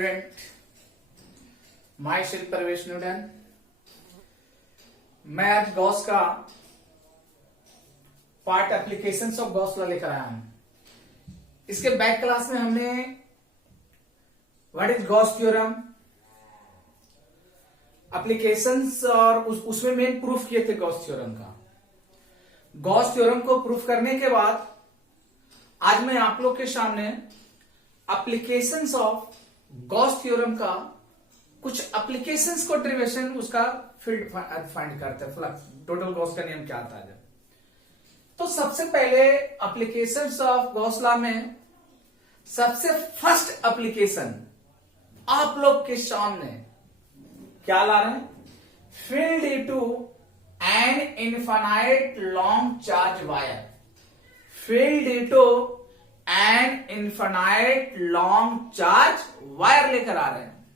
Student, my self प्रवेश Newton. मैं आज गॉस का part applications of Gauss law लेकर आया हूं। इसके बैक क्लास में हमने what is Gauss theorem, applications और उसमें मेन प्रूफ किए थे गॉस थ्योरम का। गॉस थ्योरम को प्रूफ करने के बाद आज मैं आप लोग के सामने एप्लीकेशंस ऑफ गॉस थ्योरम का कुछ एप्लीकेशंस को डेरिवेशन उसका फील्ड फाइंड करते हैं, फ्लक्स टोटल गॉस का नियम क्या आता है। तो सबसे पहले एप्लीकेशंस ऑफ गॉस लॉ में सबसे फर्स्ट एप्लीकेशन आप लोग के सामने क्या ला रहे हैं, field into an infinite long charge wire. Field into an infinite long charge wire लेकर आ रहे हैं।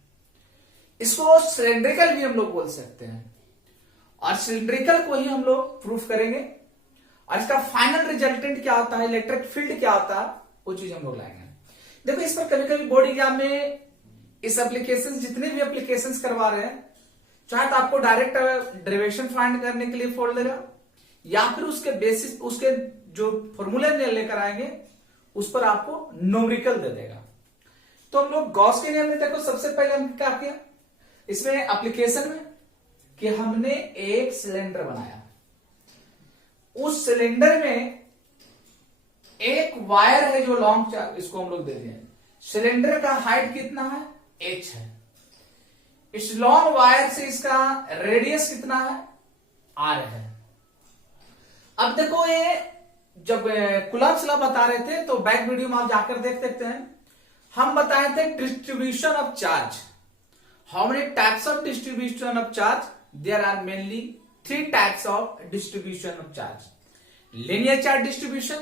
इसको सिलेंड्रिकल भी हम लोग बोल सकते हैं और सिलेंड्रिकल को ही हम लोग प्रूफ करेंगे और इसका फाइनल रिजल्टेंट क्या होता है, इलेक्ट्रिक फील्ड क्या होता है, वो चीज हम लोग लाएंगे। देखो इस पर कभी कभी बोर्ड एग्जाम में इस एप्लीकेशन जितने भी एप्लीकेशंस करवा रहे हैं, चाहे तो आपको डायरेक्ट डेरिवेशन फाइंड करने के लिए फोड़ देगा या फिर उसके बेसिस उसके जो फॉर्मूले लेकर आएंगे उस पर आपको न्यूमेरिकल दे देगा। तो हम लोग गॉस के नियम में देखो सबसे पहले हम क्या किया इसमें एप्लीकेशन में कि हमने एक सिलेंडर बनाया, उस सिलेंडर में एक वायर है जो लॉन्ग चार्ज, इसको हम लोग दे दिए। सिलेंडर का हाइट कितना है, h है। इस लॉन्ग वायर से इसका रेडियस कितना है, r है। अब देखो ये जब कुलम्ब्स लॉ बता रहे थे तो बैक वीडियो में आप जाकर देख सकते हैं, हम बताए थे distribution of charge. How many types of distribution of charge, there are mainly 3 types of distribution of charge, linear charge distribution,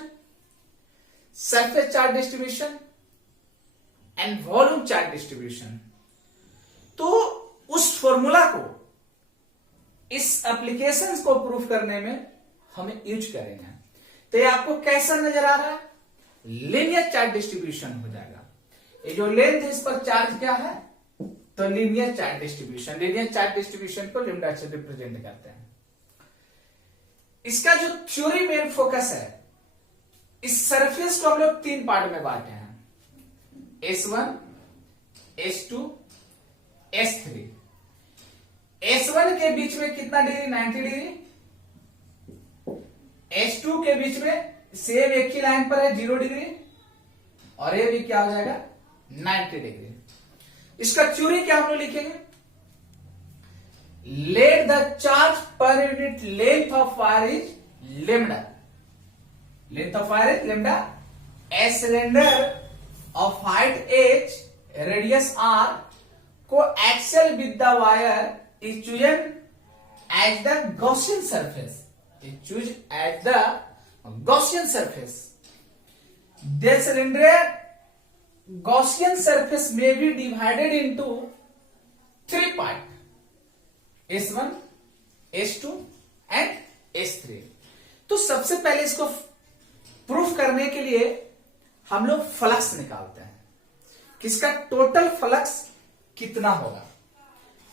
surface charge distribution and volume charge distribution। तो उस फॉर्मूला को इस एप्लीकेशंस को प्रूफ करने में हमें use करेंगे। तो ये आपको कैसा नजर आ रहा है, लीनियर चार्ज डिस्ट्रीब्यूशन हो जाएगा। ये जो लेंथ है इस पर चार्ज क्या है, तो linear charge distribution. Linear charge distribution को लैम्डा से रिप्रेजेंट करते हैं। इसका जो थ्योरी मेन फोकस है, इस सरफेस को हम लोग 3 पार्ट में बांटे हैं, S1, S2, S3। S1 के बीच में कितना डिग्री, 90 डिग्री। S2 के बीच में सेम एक ही लाइन पर है 0 डिग्री और ये भी क्या हो जाएगा 90 डिग्री। इसका थ्योरी क्या हम लोग लिखेंगे, let the charge per unit length of wire is lambda. Length of wire is lambda. A cylinder of height h, radius r, coaxial with the wire is chosen as the Gaussian surface. Is chosen as the Gaussian surface. The cylinder Gaussian surface may be divided into 3 parts. S1, S2 and S3। तो सबसे पहले इसको proof करने के लिए हम लोग flux निकालते हैं, किसका टोटल फ्लक्स कितना होगा।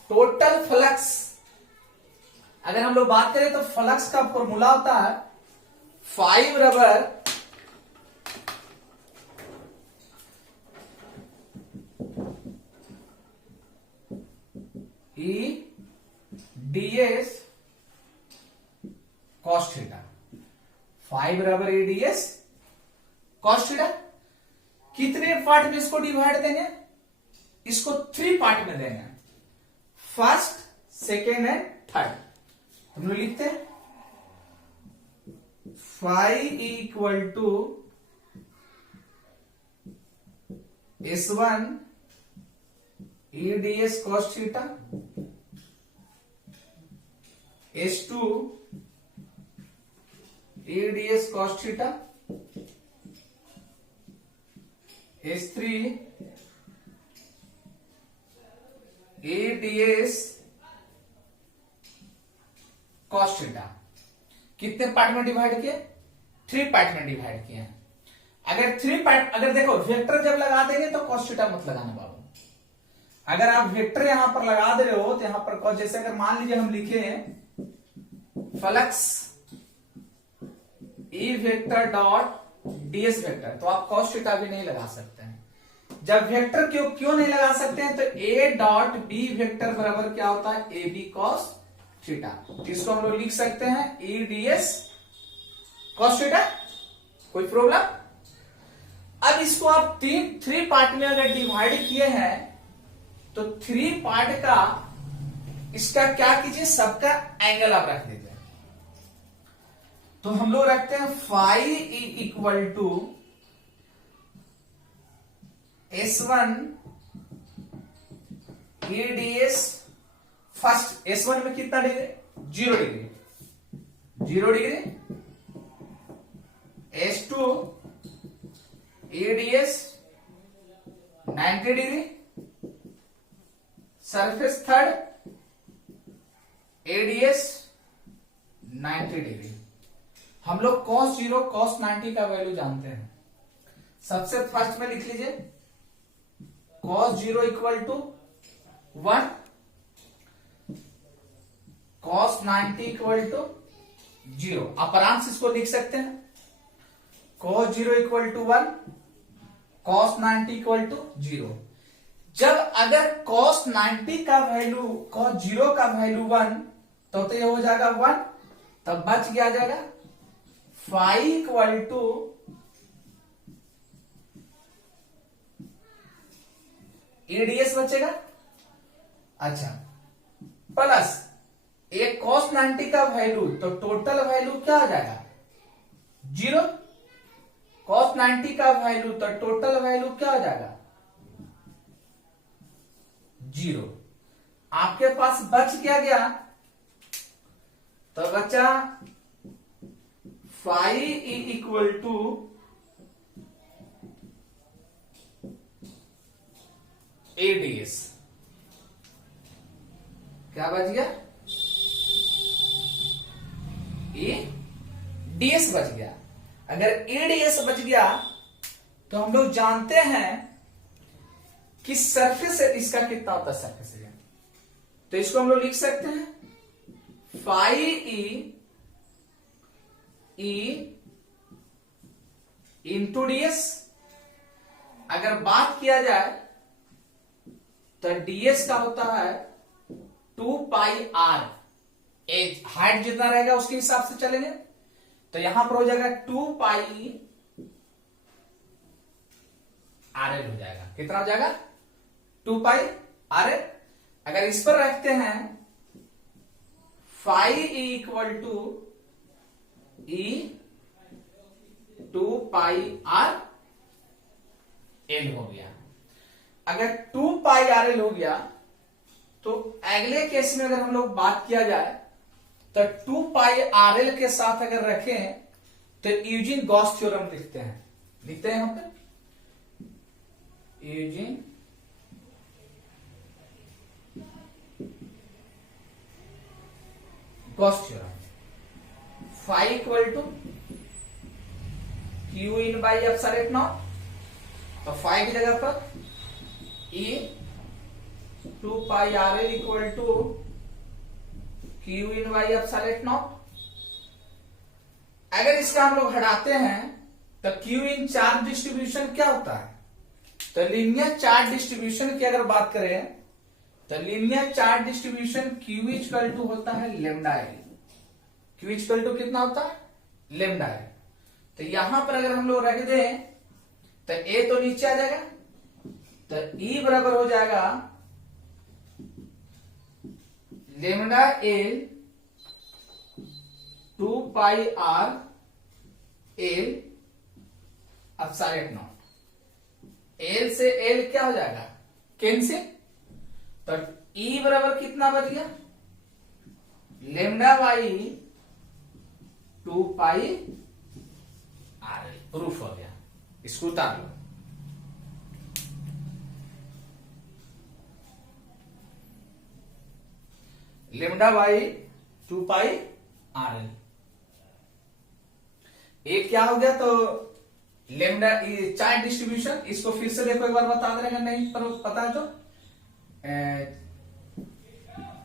टोटल फ्लक्स अगर हम लोग बात करें तो फ्लक्स का फॉर्मूला होता है 5 rubber E ds cos theta. 5 rubber ds cos theta. कितने पार्ट में इसको डिवाइड देंगे, इसको 3 पार्ट में देंगे, फर्स्ट, सेकेंड एंड थर्ड। हम लोग लिखते हैं 5 equal to S1 ds cos theta, S2 ds cos theta, S3 ds cos theta. कितने पार्ट में डिवाइड किए, 3 पार्ट में डिवाइड किए हैं। अगर 3 पार्ट, अगर देखो वेक्टर जब लगा देंगे तो cos थीटा मत लगाना बाबू, अगर आप वेक्टर यहां पर लगा दे रहे हो तो यहां पर जैसे अगर मान लीजिए हम लिखे हैं flux E vector dot DS vector, तो आप कॉस थीटा भी नहीं लगा सकते हैं। जब वेक्टर क्यों नहीं लगा सकते हैं, तो ए डॉट बी वेक्टर बराबर क्या होता है, ए बी कॉस थीटा। इसको हम लोग लिख सकते हैं ई डीएस कॉस थीटा। कोई प्रॉब्लम? अब इसको आप थ्री पार्ट में अगर डिवाइड किए हैं तो थ्री पार्ट का इसका क्या कीजिए, सबका एंगल आप रख दीजिए। तो हम लोग रखते हैं phi equal to S1 E DS first S1 में कितना degree, 0 degree, 0 degree. S2 EDS 90 degree, surface third EDS 90 degree. हम लोग cos 0 cos 90 का वैल्यू जानते हैं। सबसे फर्स्ट में लिख लीजिए cos 0 equal to 1, cos 90 equal to 0। आप आराम से इसको लिख सकते हैं cos 0 equal to 1, cos 90 equal to 0। जब अगर cos 90 का वैल्यू cos 0 का वैल्यू 1, तो ये हो जाएगा 1, तब बच गया जाएगा फाई इक्वल टू एडीएस बचेगा। अच्छा, प्लस एक cos 90 का वैल्यू, तो टोटल वैल्यू क्या आ जाएगा 0। cos 90 का वैल्यू, तो टोटल वैल्यू क्या हो जाएगा 0। आपके पास बच क्या गया, तो बचा फाई इक्वल टू एडीएस। क्या बच गया, डीएस बच गया। अगर एडीएस बच गया तो हम लोग जानते हैं कि सरफेस इसका कितना होता है, सरफेस एरिया। तो इसको हम लोग लिख सकते हैं फाई ई इंटू डीएस। अगर बात किया जाए तो डीएस का होता है 2 पाई आर। हाइट जितना रहेगा उसके हिसाब से चलेंगे, तो यहां पर हो जाएगा 2 पाई आर एल हो जाएगा। कितना हो जाएगा 2 पाई आर एल। अगर इस पर रखते हैं phi equal to E 2 pi are L हो गया। अगर 2 पाई आर एल हो गया तो अगले केस में अगर हम लोग बात किया जाए तो 2 पाई आर एल के साथ अगर रखें तो यूजिन गॉस थ्योरम लिखते हैं। लिखते हैं यहां पर using Gauss theorem. Phi equal to q in by epsilon naught, तो फाई की जगह पर E 2 pi are l equal to q in by epsilon naught. अगर इसका हम लोग हटाते हैं तो क्यू इन चार्ज डिस्ट्रीब्यूशन क्या होता है, तो लीनियर चार्ज डिस्ट्रीब्यूशन की अगर बात करें तो linear charge distribution Q equal to होता है lambda L. Q equal to कितना होता है लेमडा एल। तो यहां पर अगर हम लोग रख दें तो ए तो नीचे आ जाएगा, तो ई बराबर हो जाएगा lambda L 2 pi R L epsilon not. L से एल क्या हो जाएगा कैंसिल, तो ई बराबर कितना बच गया lambda by 2 pi are l. Proof हो गया, इसको उतार लो। Lambda by 2 pi are l. एक क्या हो गया, तो लेमडा चार्ज डिस्ट्रीब्यूशन। इसको फिर से देखो एक बार बता दे रहे, नहीं पर पता है तो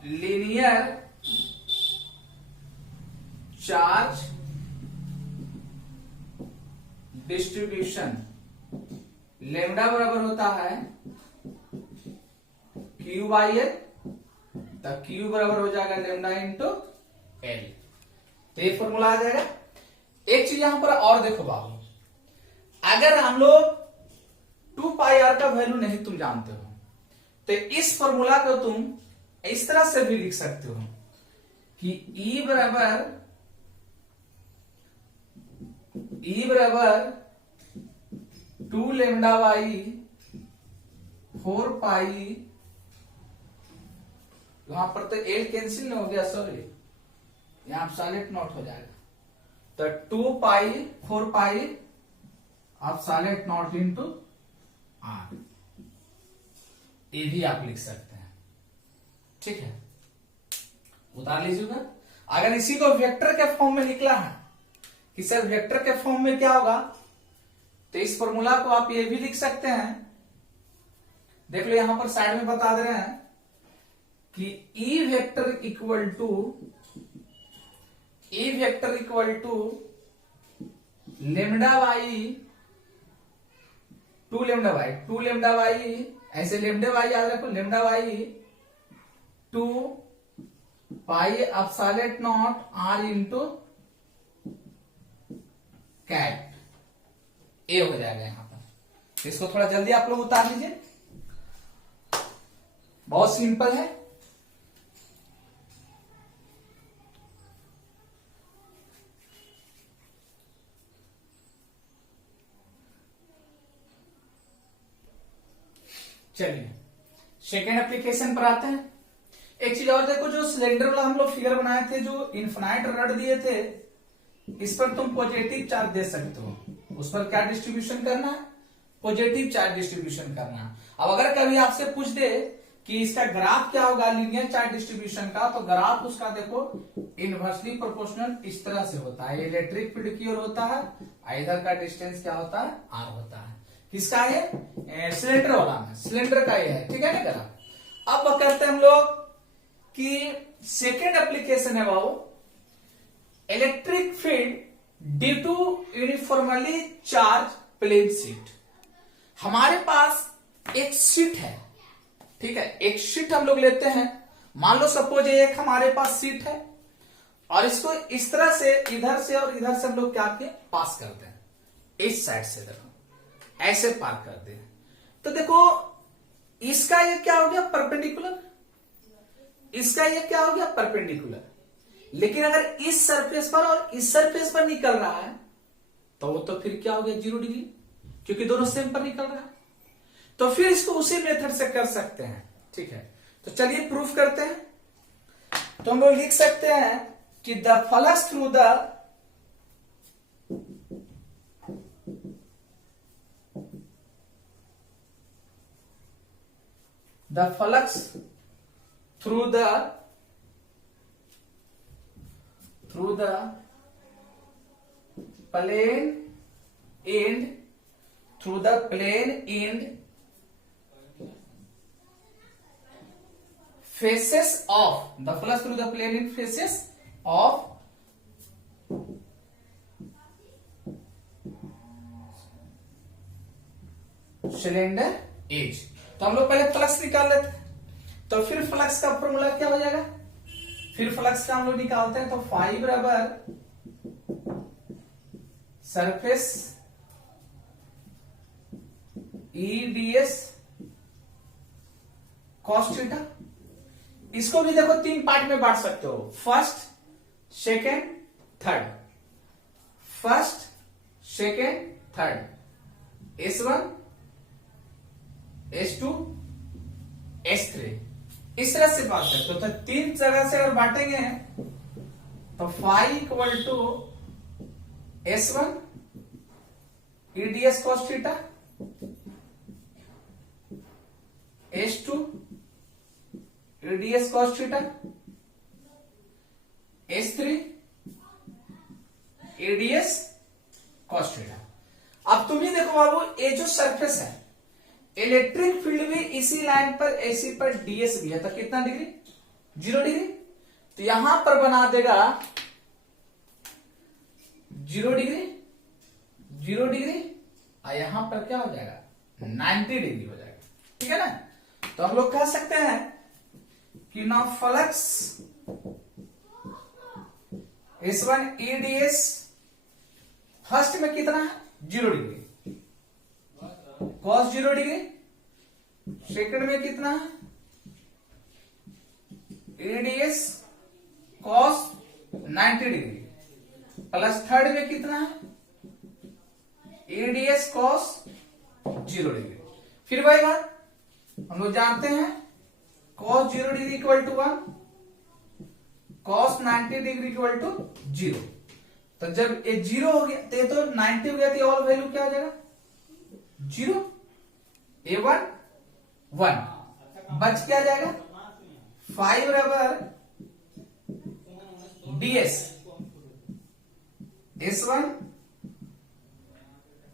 लीनियर चार्ज डिस्ट्रीब्यूशन, लेमडा बराबर होता है क्यू बाई एल, तो क्यू बराबर हो जाएगा लेमडा इंटू एल। तो ये फॉर्मूला आ जाएगा। एक चीज यहां पर और देखो बाबू, अगर हम लोग 2 पाई आर का वैल्यू नहीं तुम जानते हो तो इस फॉर्मूला को तुम इस तरह से भी लिख सकते हो कि E बराबर 2 लेमडा बाई 4 पाई, वहां पर तो एल कैंसिल नहीं हो गया, सॉरी यहां सॉलिड नॉट हो जाएगा, तो 2 पाई 4 पाई आप सॉलिड नॉट इंटू आर, ये भी आप लिख सकते हैं। ठीक है, उतार लीजिएगा। अगर इसी को वेक्टर के फॉर्म में निकला है कि सर वेक्टर के फॉर्म में क्या होगा, तो इस फॉर्मूला को आप ये भी लिख सकते हैं। देख लो यहां पर साइड में बता दे रहे हैं कि E vector equal to lambda by 2 लेमडा बाई, ऐसे लेमडा बाई याद रखो, lambda by 2 pi epsilon naught r into cap, ए हो जाएगा यहां पर। इसको थोड़ा जल्दी आप लोग उतार लीजिए, बहुत सिंपल है। चलिए सेकेंड एप्लीकेशन पर आते हैं। एक चीज और देखो, जो सिलेंडर वाला हम लोग फिगर बनाए थे, जो इन्फिनाइट रड दिए थे, इस पर तुम पॉजिटिव चार्ज दे सकते हो। उस पर क्या डिस्ट्रीब्यूशन करना है, पॉजिटिव चार्ज डिस्ट्रीब्यूशन करना। अब अगर कभी आपसे पूछ दे कि इसका ग्राफ क्या होगा लीनियर चार्ज डिस्ट्रीब्यूशन का, तो ग्राफ उसका देखो इनवर्सली प्रोपोर्शनल इस तरह से होता है। इलेक्ट्रिक फील्ड की ओर होता है, इधर का डिस्टेंस क्या होता है, आर होता है। किसका है, सिलेंडर वाला में, सिलेंडर का ये है। ठीक है ना ग्राफ। अब कहते हैं हम लोग कि सेकेंड एप्लीकेशन है वो electric field due to uniformly charge plane sheet. हमारे पास एक शीट है, ठीक है, एक शीट हम लोग लेते हैं। मान लो सपोज ये एक हमारे पास शीट है और इसको इस तरह से इधर से और इधर से हम लोग क्या किए, पास करते हैं। इस साइड से देखो ऐसे पार करते हैं, तो देखो इसका ये क्या हो गया, परपेंडिकुलर, इसका ये क्या हो गया, परपेंडिकुलर। लेकिन अगर इस सरफेस पर और इस सरफेस पर निकल रहा है तो वो तो फिर क्या हो गया, 0 डिग्री, क्योंकि दोनों सेम पर निकल रहा है। तो फिर इसको उसी मेथड से कर सकते हैं। ठीक है, तो चलिए प्रूफ करते हैं। तो हम लोग लिख सकते हैं कि the flux through the plane end faces of the flux through the plane end faces of cylinder edge. तो हम लोग पहले फ्लक्स निकाल लेते हैं, तो फिर फ्लक्स का फॉर्मूला क्या हो जाएगा, फिर फ्लक्स का हम लोग निकालते हैं। तो फाई बराबर सरफेस ईडीएस कॉस थीटा। इसको भी देखो 3 पार्ट में बांट सकते हो, first second third, first second third, S1 S2 S3, इस तरह से बांट सकते हो। तो 3 जगह से अगर बांटेंगे तो phi equal to S1 EDS cos theta, S2 EDS cos theta, S3 EDS cos theta. अब तुम ही देखो बाबू, ये जो सरफेस है इलेक्ट्रिक फील्ड भी इसी लाइन पर एसी पर डीएस भी है, तो कितना डिग्री? 0 डिग्री। तो यहां पर बना देगा 0 डिग्री, 0 डिग्री, और यहां पर क्या हो जाएगा? 90 डिग्री हो जाएगा। ठीक है ना? तो हम लोग कह सकते हैं कि ना फ्लक्स S1 EDS फर्स्ट में कितना है? 0 डिग्री cos 0 डिग्री, सेकंड में कितना है? EDS cos 90 degree, plus third में कितना है? EDS cos 0 degree. फिर वही बात हम लोग जानते हैं, cos 0 degree equal to 1, cos 90 degree equal to 0। तो जब ये 0 हो गया तो ये तो 90 हो गया, तो और वैल्यू क्या हो जाएगा? 0। A1 1 बच क्या जाएगा? 5 बराबर DS S1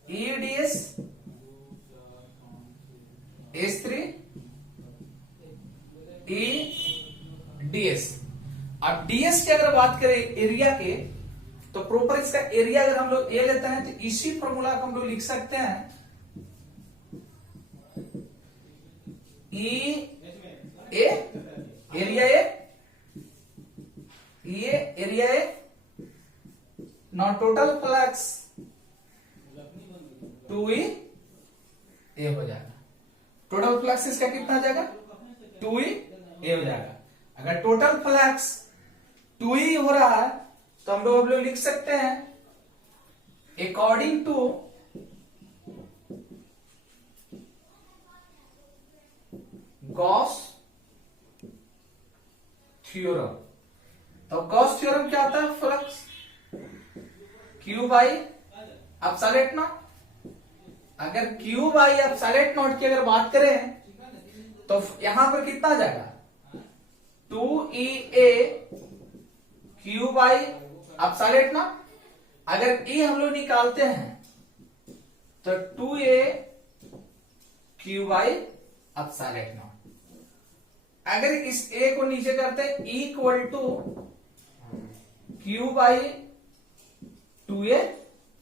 EDS S3 EDS। अब DS की अगर बात करें एरिया के, तो प्रॉपर इसका एरिया अगर हम लोग ए लेते हैं तो इसी फॉर्मूला को हम लोग लिख सकते हैं, ई ए एरिया ए, ये area a non total flux 2E ए हो जाएगा। टोटल फ्लक्स इसका कितना हो जाएगा? 2E ए हो जाएगा। अगर टोटल फ्लक्स 2E हो रहा है तो हम लोग लिख सकते हैं अकॉर्डिंग टू गॉस थ्योरम। तो गॉस थ्योरम क्या आता है? Flux Q by epsilon naught. अगर Q बाई एप्सिलॉन नॉट की अगर बात करें तो यहां पर कितना आ जाएगा? 2EA Q by epsilon naught. अगर E हम लोग निकालते हैं तो 2A Q by epsilon naught. अगर इस A को नीचे करते हैं equal to Q by 2A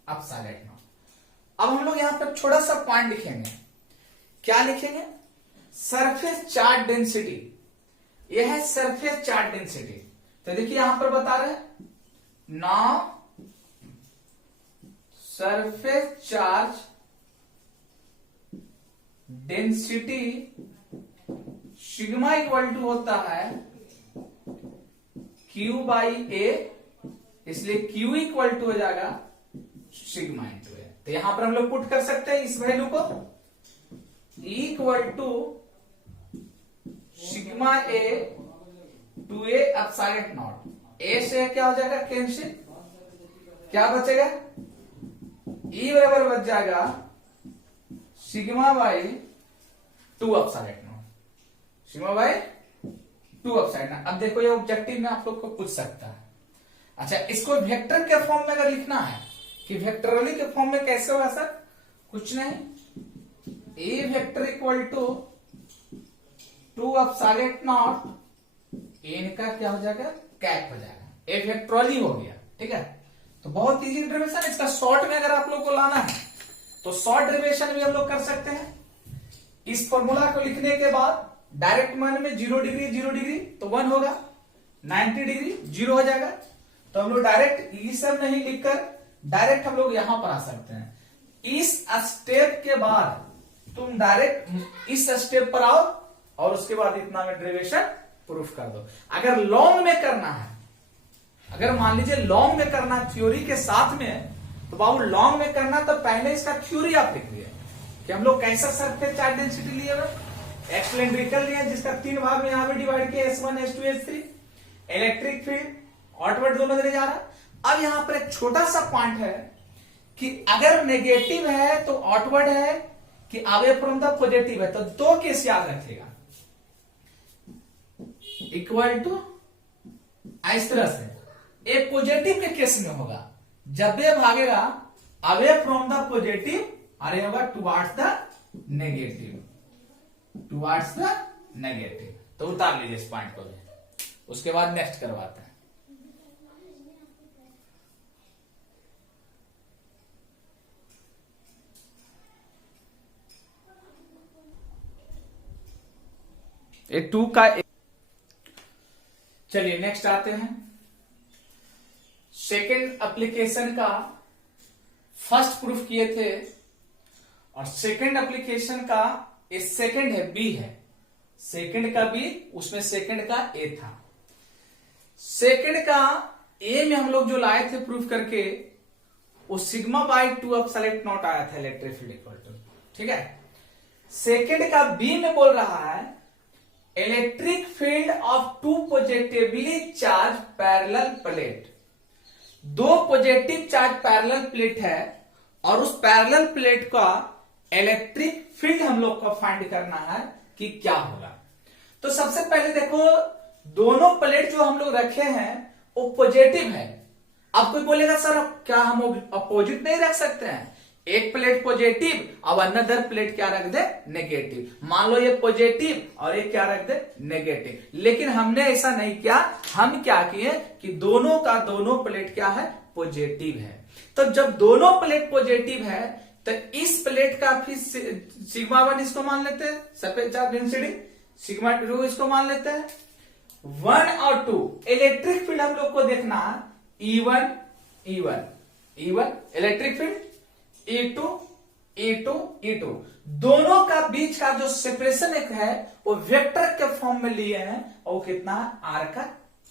epsilon naught. अब हम लोग यहां पर छोटा सा पॉइंट लिखेंगे। क्या लिखेंगे? Surface charge density. यह है सरफेस चार्ज डेंसिटी। तो देखिए यहां पर बता रहे हैं now surface charge density sigma equal to होता है Q बाई ए, इसलिए Q इक्वल टू हो जाएगा सिग्मा इंटू ए। तो यहां पर हम लोग पुट कर सकते हैं इस वैल्यू को, equal to sigma A 2A epsilon naught. A से क्या हो जाएगा? कैंसिल, क्या बचेगा? E बराबर बच जाएगा sigma by 2 epsilon naught, sigma by 2 epsilon naught. अब देखो ये ऑब्जेक्टिव में आप लोग को पूछ सकता है। अच्छा, इसको वेक्टर के फॉर्म में अगर लिखना है कि वेक्टरली के फॉर्म में कैसे होगा सर? कुछ नहीं, A vector equal to 2 epsilon naught n का क्या हो जाएगा? कैप हो जाएगा। ए वेक्टरली हो गया। ठीक है, तो बहुत इजी डेरिवेशन। इसका शॉर्ट में अगर आप लोग को लाना है तो शॉर्ट डेरिवेशन भी हम लोग कर सकते हैं। इस फॉर्मूला को लिखने के बाद डायरेक्ट मान में 0 डिग्री 0 डिग्री तो 1 होगा, 90 डिग्री 0 हो जाएगा। तो हम लोग डायरेक्ट ये सब नहीं लिखकर डायरेक्ट हम लोग यहां पर आ सकते हैं। इस स्टेप के बाद तुम डायरेक्ट इस स्टेप पर आओ और उसके बाद इतना में डेरिवेशन प्रूफ कर दो। अगर लॉन्ग में करना है, अगर मान लीजिए लॉन्ग में करना थ्योरी के साथ में, तो बाबू लॉन्ग में करना तो पहले इसका थ्योरी आप लिख लिए कि हम लोग कैसा सरफेस चार्ज डेंसिटी लिए हुए, एक्सलेंड्रिकल लिया जिसका 3 भाग में यहां पे डिवाइड किया, S1 S2 S3। Electric field outward दोनों देने जा रहा। अब यहां पर एक छोटा सा पॉइंट है कि अगर नेगेटिव है तो आउटवर्ड है कि अवे फ्रॉम द पॉजिटिव है, तो 2 केस याद रखिएगा। इक्वल टू इस तरह से ए पॉजिटिव के केस में होगा जब ये भागेगा अवे फ्रॉम द पॉजिटिव और ये होगा towards the negative. Towards the negative. तो उतार लीजिए इस पॉइंट को भी, उसके बाद नेक्स्ट करवाते हैं। ये 2 का, चलिए नेक्स्ट आते हैं। सेकेंड एप्लीकेशन का फर्स्ट प्रूफ किए थे, और सेकेंड एप्लीकेशन का ये सेकेंड है, बी है, सेकेंड का बी, उसमें सेकेंड का ए था। सेकेंड का ए में हम लोग जो लाए थे प्रूफ करके, वो सिग्मा बाई 2 एप्सिलॉन नॉट आया था इलेक्ट्रिक फील्ड इक्वल टू, ठीक है। सेकेंड का बी में बोल रहा है electric field of 2 positively charge parallel plate. 2 positive charge parallel plate है, और उस पैरेलल प्लेट का इलेक्ट्रिक फील्ड हम लोग को फाइंड करना है कि क्या होगा। तो सबसे पहले देखो, दोनों प्लेट जो हम लोग रखे हैं वो पॉजिटिव है। अब कोई बोलेगा सर क्या हम अपोजिट नहीं रख सकते हैं? एक प्लेट पॉजिटिव और अनदर प्लेट क्या रख दे, नेगेटिव। मान लो ये पॉजिटिव और एक क्या रख दे, नेगेटिव। लेकिन हमने ऐसा नहीं किया, हम क्या किए कि दोनों का दोनों प्लेट क्या है, पॉजिटिव है। तो जब दोनों प्लेट पॉजिटिव है तो इस प्लेट का फिर सिग्मा 1 इसको मान लेते हैं, सरफेस चार्ज डेंसिटी, सिग्मा 2 इसको मान लेते हैं। 1 और 2 इलेक्ट्रिक फील्ड हम लोग को देखना है, E1 electric field, E2 E2 दोनों का बीच का जो सेपरेशन एक है वो वेक्टर के फॉर्म में लिए हैं, और वो कितना है, आर का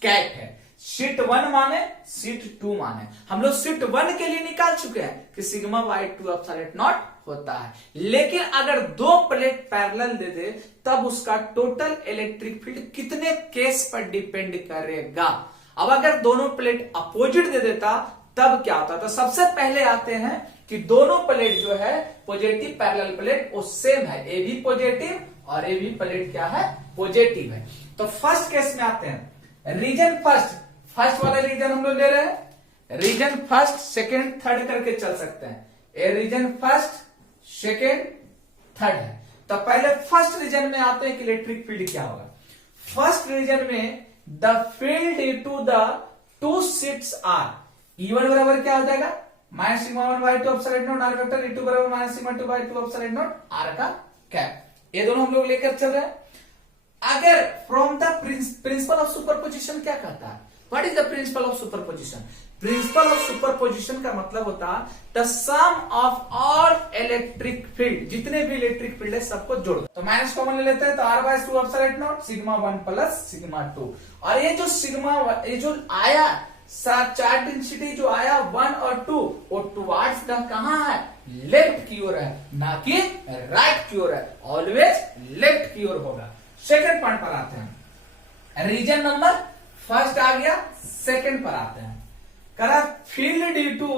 कैप है। शीट 1 माने, शीट 2 माने। हम लोग शीट 1 के लिए निकाल चुके हैं कि सिग्मा बाई 2 एप्सिलॉन नॉट होता है। लेकिन अगर 2 प्लेट पैरेलल दे दे तब उसका टोटल इलेक्ट्रिक फील्ड कितने केस पर डिपेंड करेगा। अब अगर दोनों प्लेट अपोजिट दे देता तब क्या होता? तो सबसे पहले आते हैं कि दोनों प्लेट जो है पॉजिटिव पैरेलल प्लेट वो सेम है, ए भी पॉजिटिव और ए भी प्लेट क्या है, पॉजिटिव है। तो फर्स्ट केस में आते हैं, रीजन फर्स्ट वाला रीजन हम लोग ले रहे हैं, रीजन फर्स्ट सेकेंड थर्ड करके चल सकते हैं। ए रीजन फर्स्ट सेकेंड थर्ड है। तो पहले फर्स्ट रीजन में आते हैं कि इलेक्ट्रिक फील्ड क्या होगा। फर्स्ट रीजन में the field into the 2 sheets are, E1 बराबर क्या हो जाएगा, minus sigma 1 by 2 epsilon naught R vector, E2 बराबर minus sigma 2 by 2 epsilon naught R का कैप। ये दोनों हम लोग लेकर चल रहे हैं। अगर from the principle of superposition क्या कहता है, what is the principle of superposition? Principle of superposition का मतलब होता है the sum of all electric field, जितने भी इलेक्ट्रिक फील्ड है सबको जोड़। तो माइनस कॉमन ले लेते हैं, तो R by 2 epsilon naught sigma 1 plus sigma 2। और ये जो सिग्मा, ये जो आया चार्ज डेंसिटी जो आया 1 और 2 वो टुवर्ड्स द कहां है, लेफ्ट की ओर है, ना कि राइट की ओर है, ऑलवेज लेफ्ट की ओर होगा। सेकंड पॉइंट पर आते हैं, रीजन नंबर फर्स्ट आ गया, सेकंड पर आते हैं। करा field due to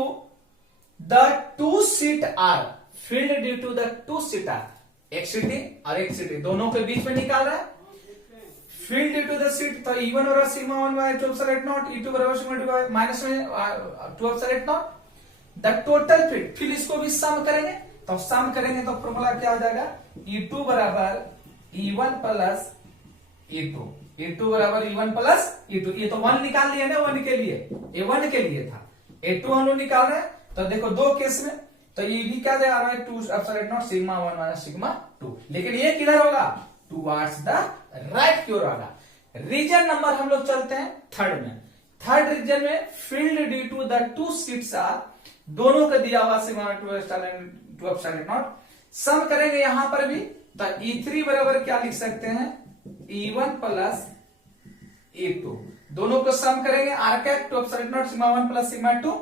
the 2 sheet are, field due to the 2 sheet are, एक सिटी और एक सिटी दोनों के बीच में निकाल रहा है। Field due to the sheet, तो E1 बराबर sigma 1 by 2 epsilon not, E2 बराबर सिग्मा 2 बाई माइनस में 2 epsilon not. The total field, फिर इसको भी सम करेंगे, तो सम करेंगे तो फॉर्मूला क्या हो जाएगा, E2 बराबर E1 प्लस E2, E2 बराबर E1 प्लस E2। ये तो 1 निकाल लिया ना 1 के लिए, ये 1 के लिए था, A2 हम लोग निकाल रहे हैं। तो देखो 2 केस में तो ये भी क्या आ रहा है, 2 epsilon naught sigma 1 minus sigma 2। लेकिन ये किधर होगा, टुवर्ड्स द राइट की ओर होगा। रीजन नंबर हम लोग चलते हैं थर्ड में। थर्ड रीजन में field due to the 2 sheets are, दोनों का दिया हुआ सिग्मा 2 एप्सिलॉन नॉट। सम करेंगे यहां पर भी, तो E3 बराबर क्या लिख सकते हैं, E1 प्लस E2, दोनों को सम करेंगे, R cap 2 epsilon naught sigma 1 plus sigma 2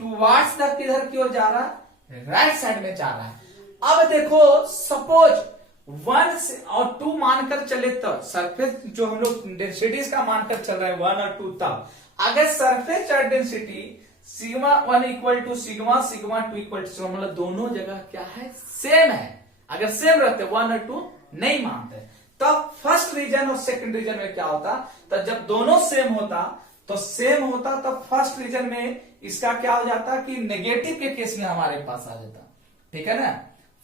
towards the किधर की ओर जा रहा है, राइट साइड में जा रहा है। अब देखो सपोज 1 और 2 मानकर चले तो सरफेस जो हम लोग डेंसिटीज का मानकर चल रहा है 1 और 2, तब अगर surface charge density sigma 1 equal to sigma 2 equal to, मतलब दोनों जगह क्या है, सेम है। अगर सेम रहते 1 और 2 नहीं मानते, तब फर्स्ट रीजन और सेकंड रीजन में क्या होता, तो जब दोनों सेम होता तो फर्स्ट रीजन में इसका क्या हो जाता कि नेगेटिव के केस में हमारे पास आ जाता, ठीक है ना।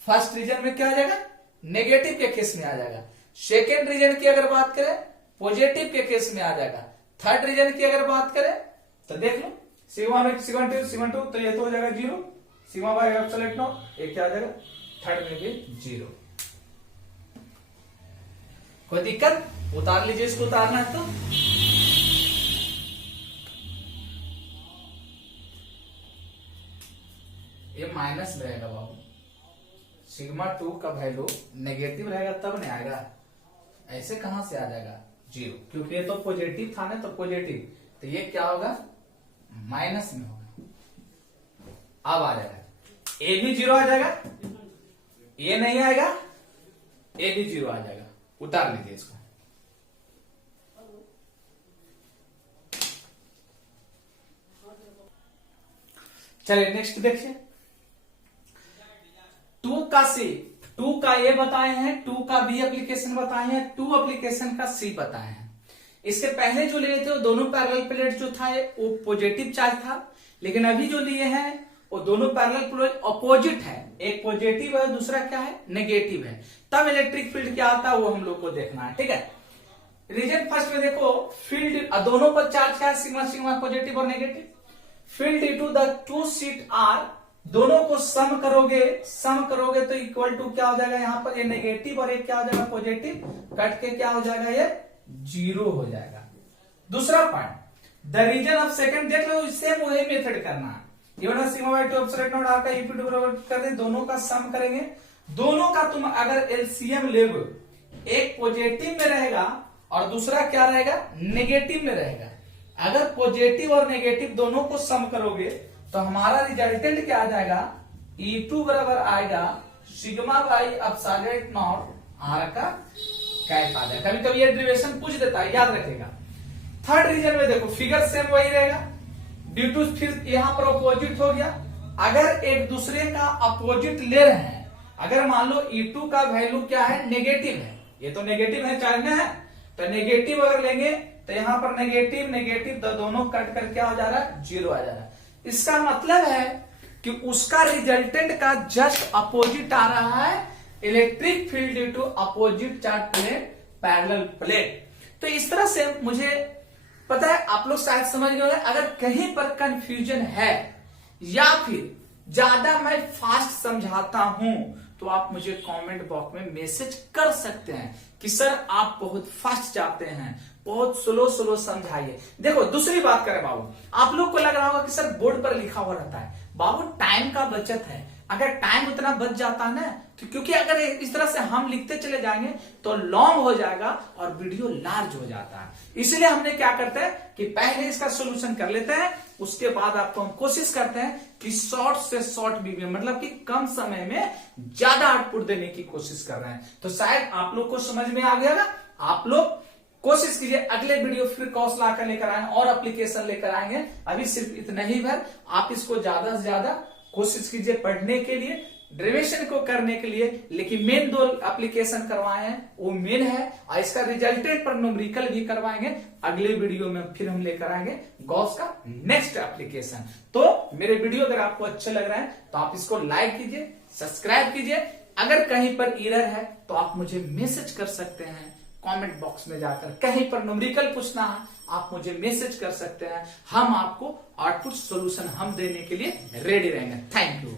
फर्स्ट रीजन में क्या हो जाएगा, नेगेटिव के केस में आ जाएगा। सेकेंड रीजन की अगर बात करें पॉजिटिव के केस में आ जाएगा। थर्ड रीजन की अगर बात करें तो देख लो सिग्मा 2 तो ये तो हो जाएगा 0, सिग्मा बाय एप्सिलॉन नॉट एक क्या आ जाएगा, थर्ड में भी 0। कोई दिक्कत? उतार लीजिए, इसको उतारना है तो ये माइनस में रहेगा बाबू। सिग्मा 2 का वैल्यू नेगेटिव रहेगा तब नहीं आएगा, ऐसे कहां से आ जाएगा 0, क्योंकि ये तो पॉजिटिव था ना, तो पॉजिटिव, तो ये क्या होगा माइनस में होगा। अब आ जाएगा ए भी 0 आ जाएगा, ये नहीं आएगा, ए भी 0 आ जाएगा। उतार लीजिए इसको। चलिए नेक्स्ट देखिए, 2 का सी, 2 का ए बताए हैं, 2 का बी एप्लीकेशन बताए हैं, 2 एप्लीकेशन का सी बताए हैं। इसके पहले जो लिए थे वो दोनों पैरेलल प्लेट जो था वो पॉजिटिव चार्ज था, लेकिन अभी जो लिए हैं वो दोनों पैरेलल प्लेट अपोजिट है, एक पॉजिटिव है दूसरा क्या है नेगेटिव है। तब इलेक्ट्रिक फील्ड क्या आता है वो हम लोग को देखना है, ठीक है। रीजन फर्स्ट में देखो, फील्ड दोनों पर चार्ज क्या है, सिग्मा सिग्मा पॉजिटिव और negative. Field into the two sheet are, दोनों को सम करोगे तो इक्वल टू क्या हो जाएगा, यहाँ पर ये नेगेटिव और एक क्या हो जाएगा पॉजिटिव, कट के क्या हो जाएगा ये 0 हो जाएगा। दूसरा point, the region of second देख लो, सेम वही मेथड करना है। Sigma by 2 epsilon naught R का ईपी बराबर कर दे, दोनों का सम करेंगे। दोनों का तुम अगर एलसीएम लेबो, एक पॉजिटिव में रहेगा और दूसरा क्या रहेगा नेगेटिव में रहेगा। अगर पॉजिटिव और नेगेटिव दोनों को सम करोगे तो हमारा रिजल्टेंट क्या आ जाएगा, E2 बराबर आएगा sigma by epsilon naught R का कैप आ जाएगा। कभी कभी ये डेरिवेशन पूछ देता है, याद रखेगा। थर्ड रीजन में देखो फिगर सेम वही रहेगा, ड्यू टू फिर यहां पर अपोजिट हो गया। अगर एक दूसरे का अपोजिट ले रहे हैं, अगर मान लो E2 का वैल्यू क्या है नेगेटिव है, ये तो नेगेटिव है चार्ज में है, तो नेगेटिव अगर लेंगे तो यहां पर नेगेटिव तो दोनों कट कर क्या हो जा रहा है 0 आ जा रहा है। इसका मतलब है कि उसका रिजल्टेंट का जस्ट अपोजिट आ रहा है, electric field due to opposite charge plate parallel plate. तो इस तरह से मुझे पता है आप लोग शायद समझ गए। अगर कहीं पर कंफ्यूजन है या फिर ज्यादा मैं फास्ट समझाता हूं तो आप मुझे कमेंट बॉक्स में मैसेज कर सकते हैं कि सर आप बहुत फास्ट जाते हैं, बहुत स्लो समझाइए। देखो दूसरी बात करें बाबू, आप लोग को लग रहा होगा कि सर बोर्ड पर लिखा हुआ रहता है, बाबू टाइम का बचत है। अगर टाइम उतना बच जाता है ना, तो क्योंकि अगर इस तरह से हम लिखते चले जाएंगे तो लॉन्ग हो जाएगा और वीडियो लार्ज हो जाता है। इसलिए हमने क्या करते हैं कि पहले इसका सोल्यूशन कर लेते हैं, उसके बाद आपको हम कोशिश करते हैं कि शॉर्ट से शॉर्ट वीडियो, मतलब कि कम समय में ज्यादा आउटपुट देने की कोशिश कर रहे हैं। तो शायद आप लोग को समझ में आ गया। आप लोग कोशिश कीजिए अगले वीडियो फिर कॉस लाकर लेकर आए और एप्लीकेशन लेकर आएंगे। अभी सिर्फ इतना ही भर, आप इसको ज्यादा से ज्यादा कोशिश कीजिए पढ़ने के लिए, डेरिवेशन को करने के लिए। लेकिन मेन 2 एप्लीकेशन करवाए हैं वो मेन है, और इसका रिजल्टेंट पर न्यूमेरिकल भी करवाएंगे। अगले वीडियो में फिर हम लेकर आएंगे गॉस का नेक्स्ट एप्लीकेशन। तो मेरे वीडियो अगर आपको अच्छे लग रहा है तो आप इसको लाइक कीजिए, सब्सक्राइब कीजिए। अगर कहीं पर एरर है तो आप मुझे मैसेज कर सकते हैं कमेंट बॉक्स में जाकर। कहीं पर न्यूमेरिकल पूछना है आप मुझे मैसेज कर सकते हैं, हम आपको आउटपुट सॉल्यूशन हम देने के लिए रेडी रहेंगे। Thank you.